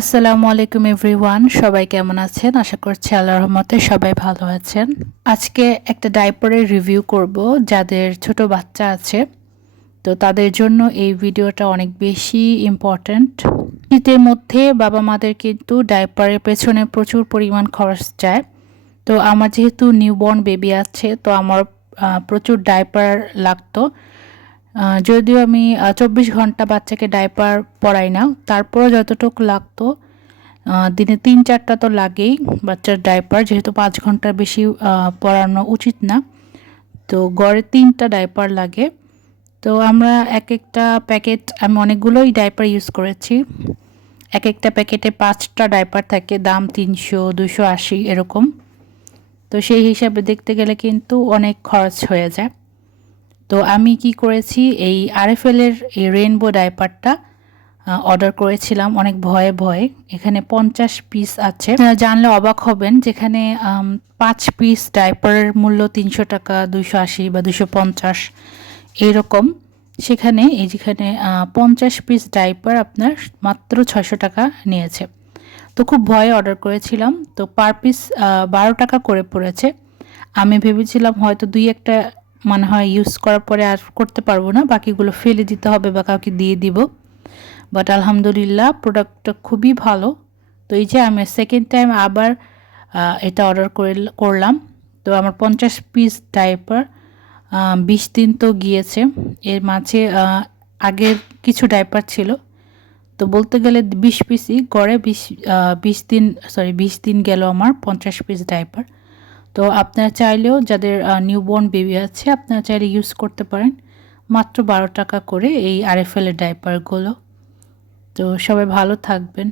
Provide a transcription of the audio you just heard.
আসসালামু আলাইকুম এভরিওয়ান, সবাই কেমন আছেন? আশা করছি আল্লাহর রহমতে সবাই ভালো আছেন। আজকে একটা ডাইপারের রিভিউ করব, যাদের ছোট বাচ্চা আছে। তো তাদের জন্য এই ভিডিওটা অনেক বেশি ইম্পর্ট্যান্ট শীতের মধ্যে বাবা মাদের কিন্তু ডাইপারের পেছনে প্রচুর পরিমাণ খরচ যায়। তো আমার যেহেতু নিউবর্ন বেবি আছে, তো আমার প্রচুর ডাইপার লাগতো। যদিও আমি চব্বিশ ঘণ্টা বাচ্চাকে ডাইপার পরাই না, তারপরও যতটুকু লাগতো দিনে তিন চারটা তো লাগেই বাচ্চার ডাইপার, যেহেতু পাঁচ ঘণ্টার বেশি পরানো উচিত না। তো গড়ে তিনটা ডাইপার লাগে। তো আমরা এক একটা প্যাকেট, আমি অনেকগুলোই ডাইপার ইউজ করেছি। এক একটা প্যাকেটে পাঁচটা ডাইপার থাকে, দাম তিনশো, দুশো আশি, এরকম। তো সেই হিসাবে দেখতে গেলে কিন্তু অনেক খরচ হয়ে যায়। তো আমি কি করেছি, এই আরএফএলের এই রেনবো ডাইপারটা অর্ডার করেছিলাম অনেক ভয়ে ভয়ে। এখানে পঞ্চাশ পিস আছে। জানলে অবাক হবেন যেখানে পাঁচ পিস ডাইপারের মূল্য তিনশো টাকা দুশো আশি বা দুশো পঞ্চাশ, এরকম। সেখানে এই যেখানে পঞ্চাশ পিস ডাইপার আপনার মাত্র ছয়শো টাকা নিয়েছে। তো খুব ভয়ে অর্ডার করেছিলাম। তো পার পিস বারো টাকা করে পড়েছে। আমি ভেবেছিলাম হয়তো দুই একটা মনে হয় ইউজ করার পরে আর করতে পারব না, বাকিগুলো ফেলে দিতে হবে বা কাউকে দিয়ে দিব। বাট আলহামদুলিল্লাহ প্রোডাক্টটা খুবই ভালো। তো এই যে আমি সেকেন্ড টাইম আবার এটা অর্ডার করে করলাম। তো আমার পঞ্চাশ পিস ডাইপার বিশ দিন তো গিয়েছে। এর মাঝে আগের কিছু ডাইপার ছিল। তো বলতে গেলে বিশ পিসই গড়ে বিশ বিশ দিন সরি বিশ দিন গেল আমার পঞ্চাশ পিস ডাইপার তো আপনারা চাইলেও যাদের নিউবর্ন বেবি আছে, আপনারা চাইলে ইউজ করতে পারেন। মাত্র বারো টাকা করে এই আরএফএলের ডাইপারগুলো তো সবাই ভালো থাকবেন।